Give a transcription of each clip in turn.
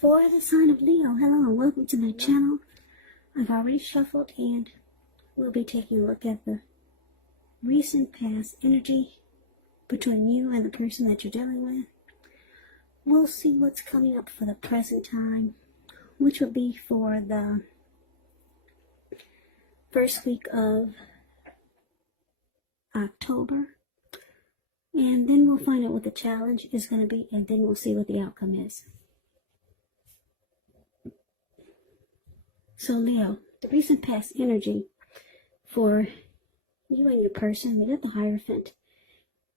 For the sign of Leo, hello and welcome to my channel. I've already shuffled and we'll be taking a look at the recent past energy between you and the person that you're dealing with. We'll see what's coming up for the present time, which will be for the first week of October. And then we'll find out what the challenge is going to be, and then we'll see what the outcome is. So Leo, the recent past energy for you and your person, we got the Hierophant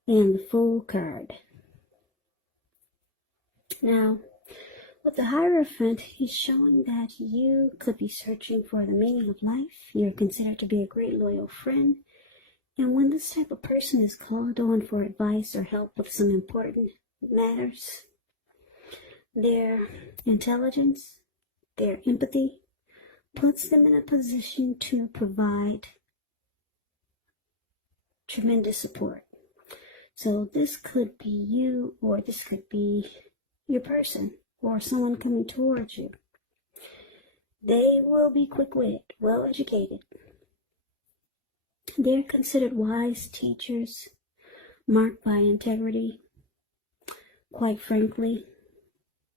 and the Fool card. Now, with the Hierophant, he's showing that you could be searching for the meaning of life. You're considered to be a great loyal friend. And when this type of person is called on for advice or help with some important matters, their intelligence, their empathy, puts them in a position to provide tremendous support. So this could be you, or this could be your person, or someone coming towards you. They will be quick-witted, well-educated. They're considered wise teachers, marked by integrity. Quite frankly,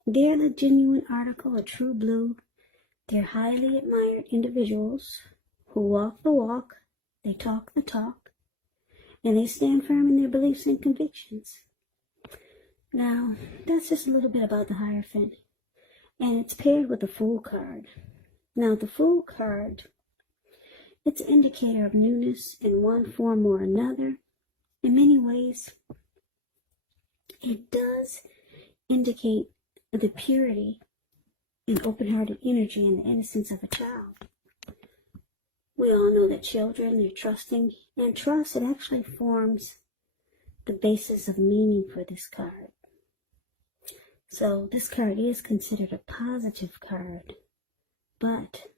they're the genuine article, a true blue. They're highly admired individuals who walk the walk, they talk the talk, and they stand firm in their beliefs and convictions. Now, that's just a little bit about the Hierophant, and it's paired with the Fool card. Now, the Fool card, it's an indicator of newness in one form or another. In many ways, it does indicate the purity and open-hearted energy and the innocence of a child. We all know that children, they're trusting, and trust, it actually forms the basis of meaning for this card. So this card is considered a positive card, but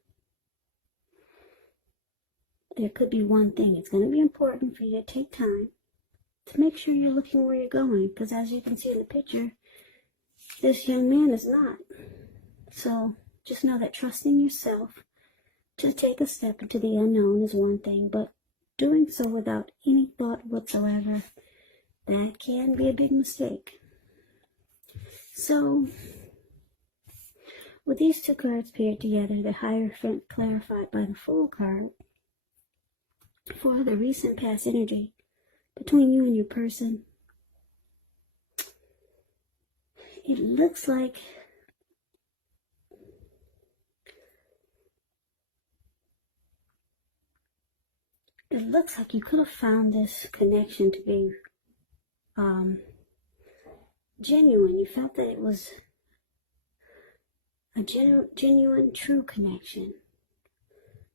there could be one thing. It's going to be important for you to take time to make sure you're looking where you're going, because as you can see in the picture, this young man is not. So just know that trusting yourself to take a step into the unknown is one thing, but doing so without any thought whatsoever, that can be a big mistake. So with these two cards paired together, the Hierophant clarified by the Fool card, for the recent past energy between you and your person, it looks like you could have found this connection to be genuine. You felt that it was a genuine, true connection.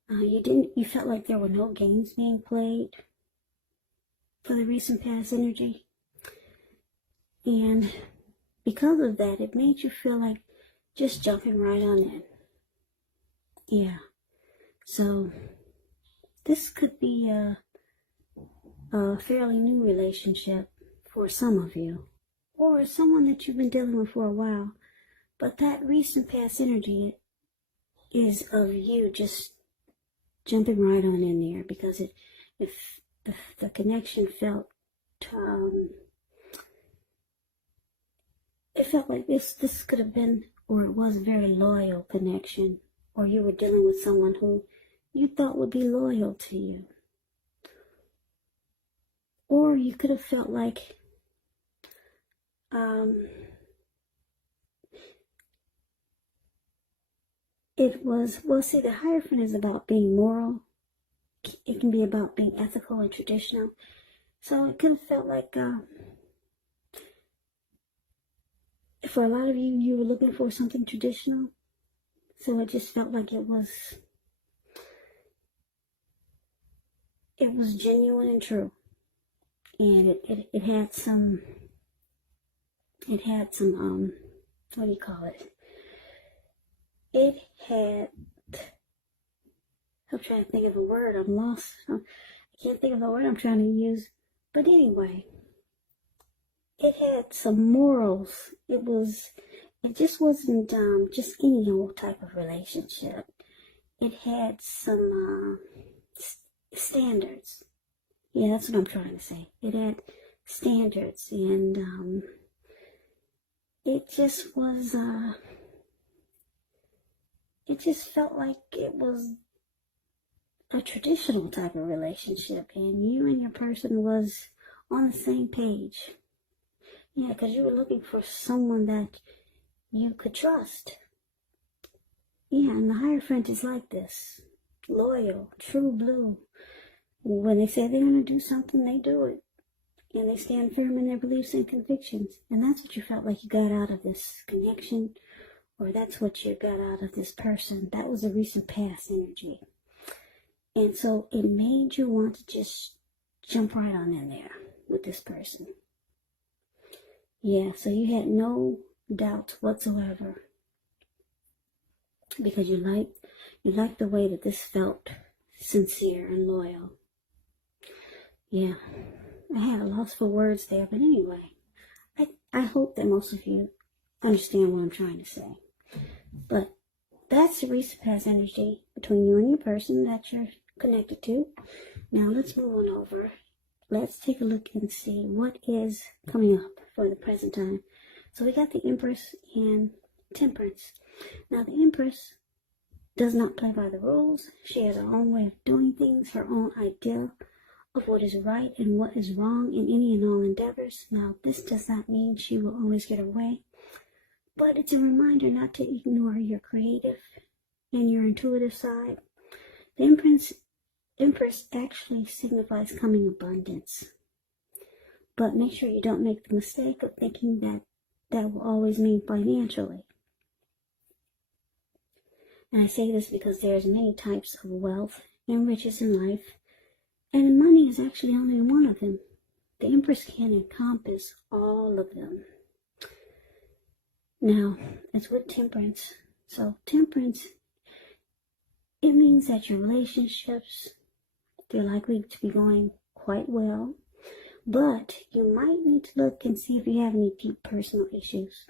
You felt like there were no games being played for the recent past energy. And because of that, it made you feel like just jumping right on in. Yeah. So this could be a fairly new relationship for some of you, or someone that you've been dealing with for a while. But that recent past energy is of you just jumping right on in there, because if the connection felt, it felt like this could have been, or it was a very loyal connection, or you were dealing with someone who you thought would be loyal to you. Or you could have felt like it was, well, see, the Hierophant is about being moral. It can be about being ethical and traditional. So it could have felt like, for a lot of you, you were looking for something traditional. So it just felt like it was genuine and true. And it had some, what do you call it? I'm trying to think of a word. I'm lost. I can't think of the word I'm trying to use. But anyway, it had some morals. It was it just wasn't just any old type of relationship. It had some standards. Yeah, that's what I'm trying to say. It had standards, and it just was, it just felt like it was a traditional type of relationship, and you and your person was on the same page. Yeah, because you were looking for someone that you could trust. Yeah, and the Hierophant is like this. Loyal, true blue. When they say they're going to do something, they do it. And they stand firm in their beliefs and convictions. And that's what you felt like you got out of this connection, or that's what you got out of this person. That was a recent past energy. And so it made you want to just jump right on in there with this person. Yeah, so you had no doubt whatsoever, because you liked the way that this felt sincere and loyal. Yeah, I had a loss for words there, but anyway, I hope that most of you understand what I'm trying to say. But that's the recent past energy between you and your person that you're connected to. Now let's move on over. Let's take a look and see what is coming up for the present time. So we got the Empress and Temperance. Now the Empress does not play by the rules. She has her own way of doing things, her own idea of what is right and what is wrong in any and all endeavors. Now this does not mean she will always get her way, but it's a reminder not to ignore your creative and your intuitive side. The Empress actually signifies coming abundance. But make sure you don't make the mistake of thinking that that will always mean financially. And I say this because there's many types of wealth and riches in life, and money is actually only one of them. The Empress can encompass all of them. Now, it's with Temperance. So Temperance, it means that your relationships, they're likely to be going quite well, but you might need to look and see if you have any deep personal issues,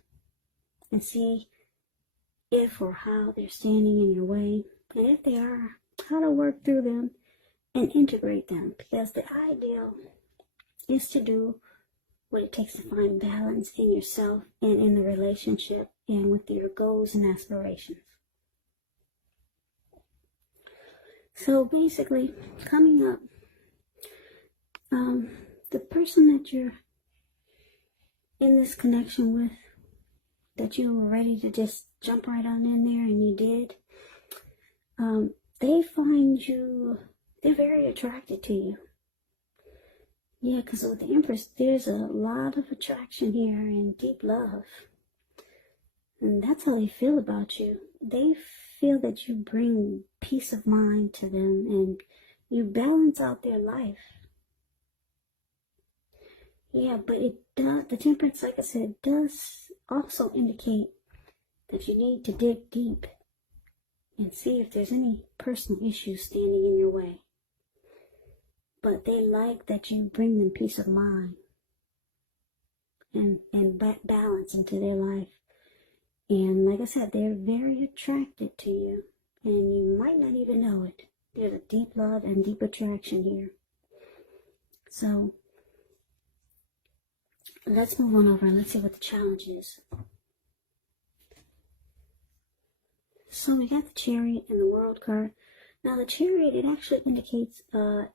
and see if or how they're standing in your way, and if they are, how to work through them and integrate them, because the ideal is to do what it takes to find balance in yourself and in the relationship and with your goals and aspirations. So basically, coming up, the person that you're in this connection with, that you were ready to just jump right on in there, and you did, they find you, they're very attracted to you. Yeah, because with the Empress, there's a lot of attraction here and deep love. And that's how they feel about you. They feel that you bring peace of mind to them and you balance out their life. Yeah, but it does, the Temperance, like I said, does also indicate that you need to dig deep and see if there's any personal issues standing in your way. But they like that you bring them peace of mind and balance into their life. And like I said, they're very attracted to you, and you might not even know it. There's a deep love and deep attraction here. So let's move on over and let's see what the challenge is. So we got the Chariot and the World card. Now the Chariot, it actually indicates a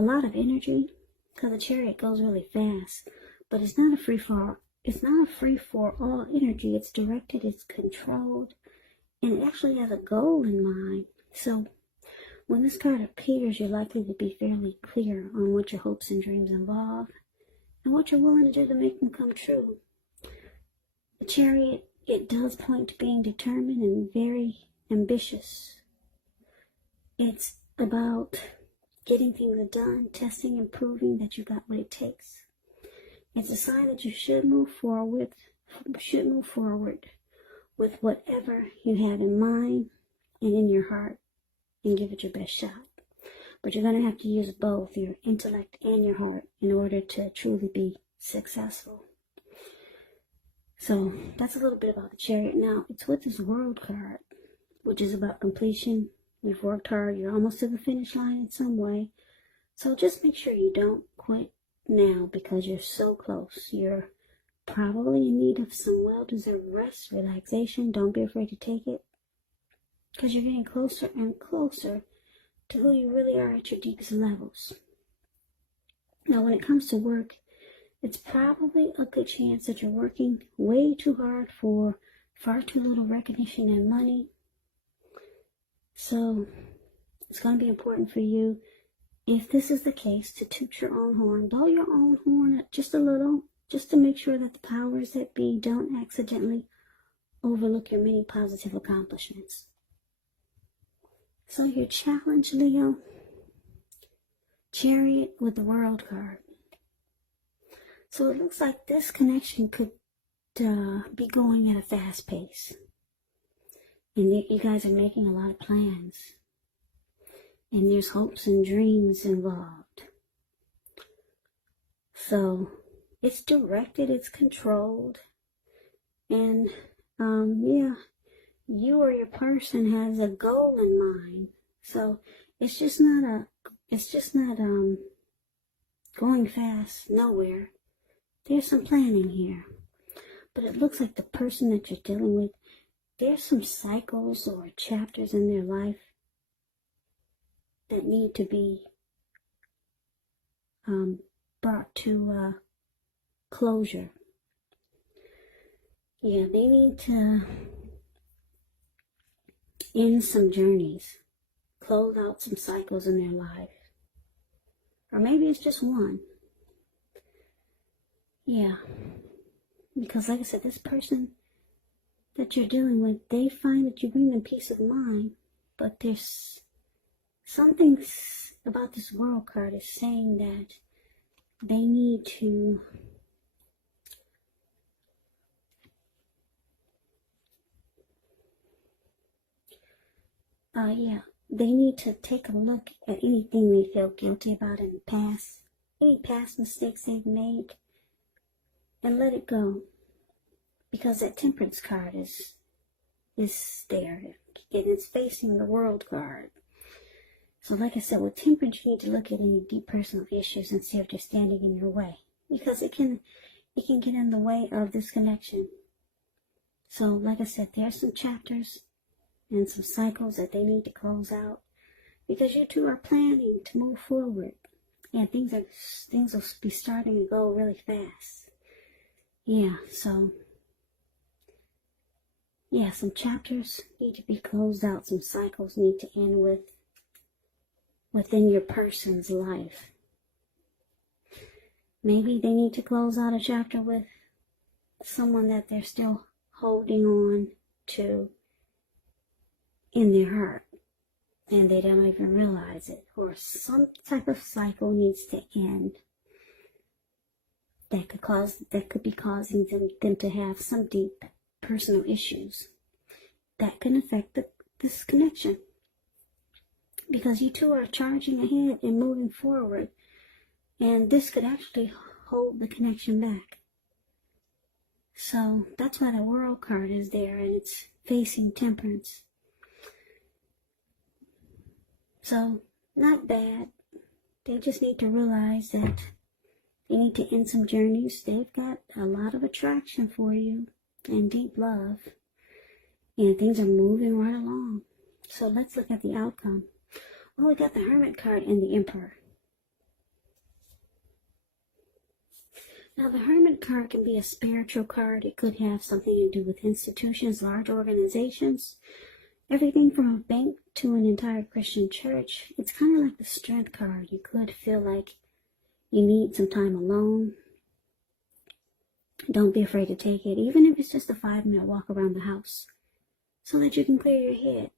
lot of energy, because the Chariot goes really fast, but it's not a free for all energy. It's directed, it's controlled, and it actually has a goal in mind. So when this card appears, you're likely to be fairly clear on what your hopes and dreams involve and what you're willing to do to make them come true. The Chariot, it does point to being determined and very ambitious. It's about getting things done, testing and proving that you got what it takes. It's a sign that you should move forward with whatever you have in mind and in your heart, and give it your best shot. But you're going to have to use both your intellect and your heart in order to truly be successful. So that's a little bit about the Chariot. Now, it's with this World card, which is about completion. You've worked hard. You're almost to the finish line in some way. So just make sure you don't quit now because you're so close. You're probably in need of some well-deserved rest, relaxation. Don't be afraid to take it because you're getting closer and closer to who you really are at your deepest levels. Now, when it comes to work, it's probably a good chance that you're working way too hard for far too little recognition and money. So it's going to be important for you, if this is the case, to toot your own horn, blow your own horn just a little, just to make sure that the powers that be don't accidentally overlook your many positive accomplishments. So your challenge, Leo, Chariot with the World card. So it looks like this connection could be going at a fast pace. And you guys are making a lot of plans. And there's hopes and dreams involved. So it's directed, it's controlled. And yeah, you or your person has a goal in mind. So it's just not going fast nowhere. There's some planning here. But it looks like the person that you're dealing with, there's some cycles or chapters in their life that need to be brought to closure. Yeah, they need to end some journeys, close out some cycles in their life. Or maybe it's just one. Yeah, because like I said, this person that you're dealing with, they find that you bring them peace of mind, but there's something about this World card is saying that they need to they need to take a look at anything they feel guilty about in the past, any past mistakes they've made, and let it go. Because that Temperance card is there, and it's facing the World card. So like I said, with Temperance, you need to look at any deep personal issues and see if they're standing in your way. Because it can get in the way of this connection. So like I said, there's some chapters and some cycles that they need to close out. Because you two are planning to move forward. And things will be starting to go really fast. Yeah, so yeah, some chapters need to be closed out. Some cycles need to end within your person's life. Maybe they need to close out a chapter with someone that they're still holding on to in their heart, and they don't even realize it. Or some type of cycle needs to end that could be causing them to have some deep personal issues that can affect this connection. Because you two are charging ahead and moving forward, and this could actually hold the connection back. So that's why the World card is there, and it's facing Temperance. So not bad. They just need to realize that they need to end some journeys. They've got a lot of attraction for you and deep love, and things are moving right along. So let's look at the outcome. Oh, we got the Hermit card and the Emperor. Now, the Hermit card can be a spiritual card. It could have something to do with institutions, large organizations, everything from a bank to an entire Christian church. It's kind of like the Strength card. You could feel like you need some time alone. Don't be afraid to take it, even if it's just a 5-minute walk around the house, so that you can clear your head.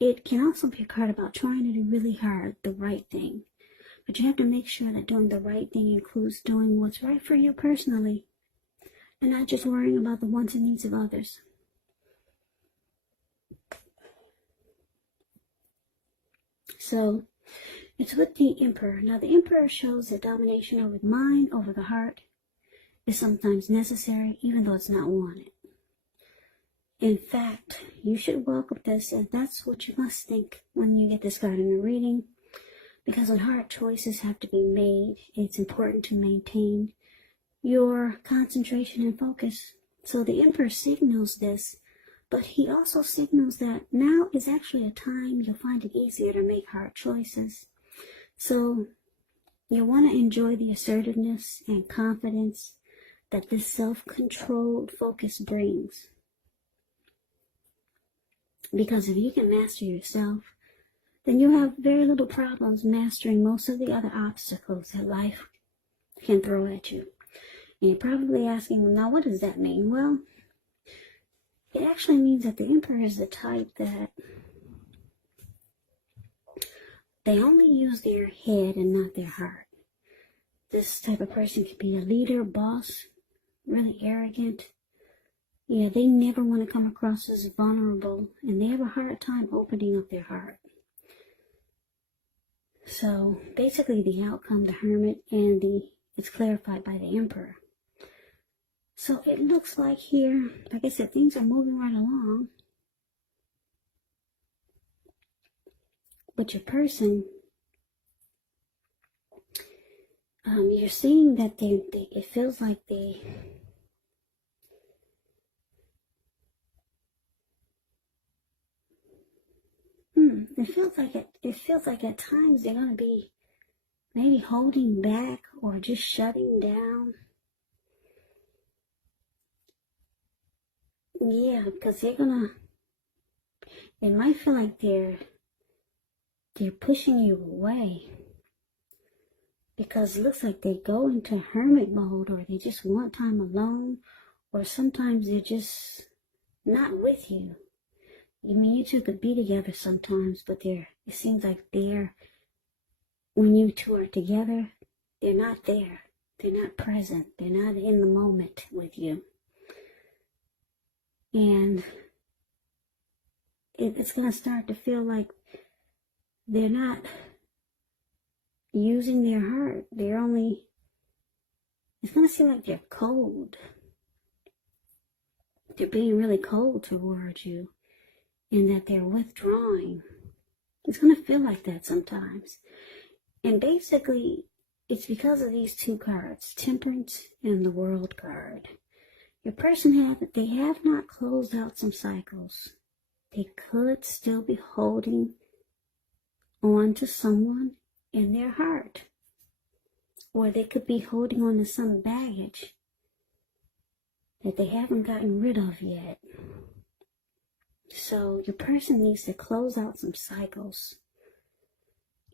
It can also be a card about trying to do really hard the right thing. But you have to make sure that doing the right thing includes doing what's right for you personally, and not just worrying about the wants and needs of others. So, it's with the Emperor. Now, the Emperor shows the domination over the mind, over the heart. is sometimes necessary, even though it's not wanted. In fact, you should welcome this, and that's what you must think when you get this card in a reading. Because when hard choices have to be made, it's important to maintain your concentration and focus. So the Emperor signals this, but he also signals that now is actually a time you'll find it easier to make hard choices. So you want to enjoy the assertiveness and confidence that this self-controlled focus brings. Because if you can master yourself, then you have very little problems mastering most of the other obstacles that life can throw at you. And you're probably asking, well, now what does that mean? Well, it actually means that the Emperor is the type that they only use their head and not their heart. This type of person could be a leader, boss, really arrogant. Yeah, they never want to come across as vulnerable, and they have a hard time opening up their heart. So basically the outcome, the Hermit, and it's clarified by the Emperor. So it looks like here, like I said, things are moving right along. But your person, you're seeing that it feels like it feels like at times they're going to be maybe holding back or just shutting down. Yeah, because it might feel like they're pushing you away. Because it looks like they go into hermit mode, or they just want time alone, or sometimes they're just not with you. I mean, you two could be together sometimes, but it seems like when you two are together, they're not there. They're not present. They're not in the moment with you. And it's going to start to feel like they're not using their heart. It's going to seem like they're cold. They're being really cold towards you, and that they're withdrawing. It's going to feel like that sometimes. And basically, it's because of these two cards, Temperance and the World card. Your person they have not closed out some cycles. They could still be holding on to someone in their heart. Or they could be holding on to some baggage that they haven't gotten rid of yet. So your person needs to close out some cycles,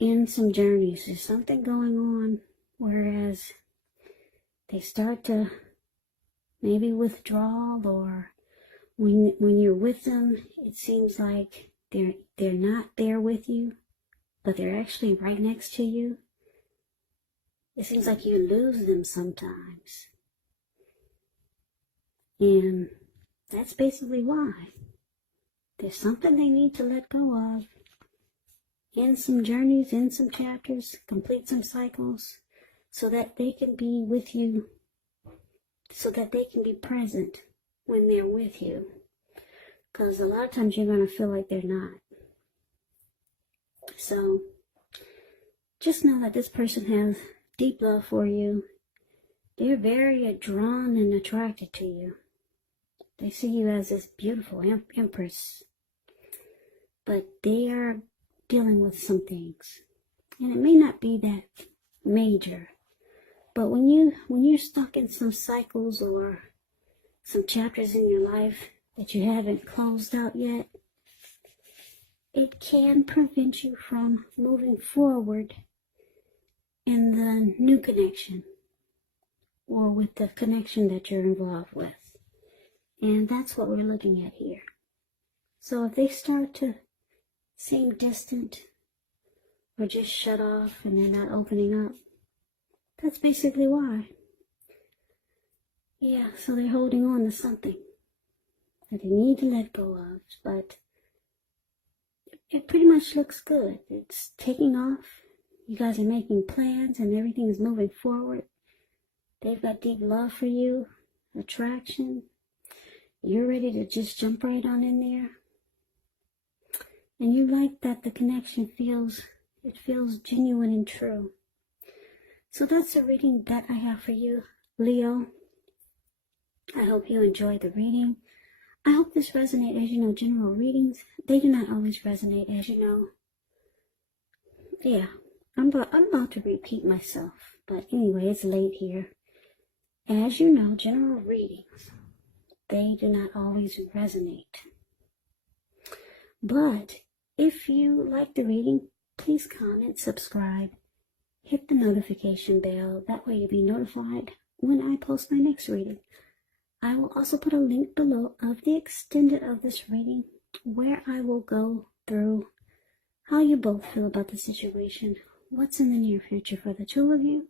end some journeys. There's something going on, whereas they start to maybe withdraw, or when you're with them, it seems like they're not there with you, but they're actually right next to you. It seems like you lose them sometimes. And that's basically why. There's something they need to let go of. End some journeys, end some chapters, complete some cycles, so that they can be with you, so that they can be present when they're with you. Because a lot of times you're going to feel like they're not. So just know that this person has deep love for you. They're very drawn and attracted to you. They see you as this beautiful empress. But they are dealing with some things. And it may not be that major. But when you're stuck in some cycles or some chapters in your life that you haven't closed out yet, it can prevent you from moving forward in the new connection, or with the connection that you're involved with. And that's what we're looking at here. So if they start to seem distant, or just shut off and they're not opening up, that's basically why. Yeah, so they're holding on to something that they need to let go of, but it pretty much looks good. It's taking off. You guys are making plans and everything is moving forward. They've got deep love for you, attraction. You're ready to just jump right on in there. And you like that the connection feels genuine and true. So that's the reading that I have for you, Leo. I hope you enjoyed the reading. I hope this resonates. As you know, general readings, they do not always resonate, as you know. Yeah, I'm about to repeat myself. But anyway, it's late here. As you know, general readings, they do not always resonate. But if you like the reading, please comment, subscribe, hit the notification bell. That way you'll be notified when I post my next reading. I will also put a link below of the extended of this reading where I will go through how you both feel about the situation, what's in the near future for the two of you,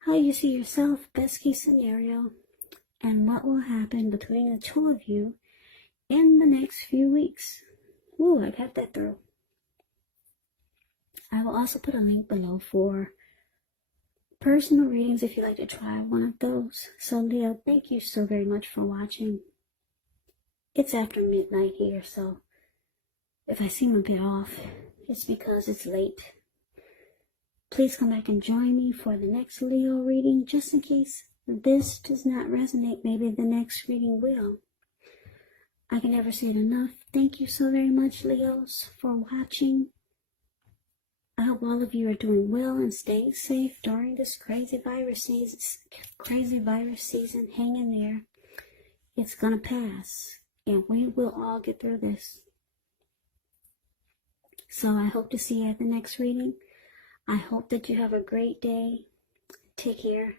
how you see yourself, best case scenario, and what will happen between the two of you in the next few weeks. Ooh, I got that through. I will also put a link below for personal readings if you'd like to try one of those. So Leo, thank you so very much for watching. It's after midnight here, so if I seem a bit off, it's because it's late. Please come back and join me for the next Leo reading, just in case this does not resonate. Maybe the next reading will. I can never say it enough. Thank you so very much, Leos, for watching. I hope all of you are doing well and staying safe during this crazy virus season. Hang in there. It's gonna pass, and we will all get through this. So I hope to see you at the next reading. I hope that you have a great day. Take care.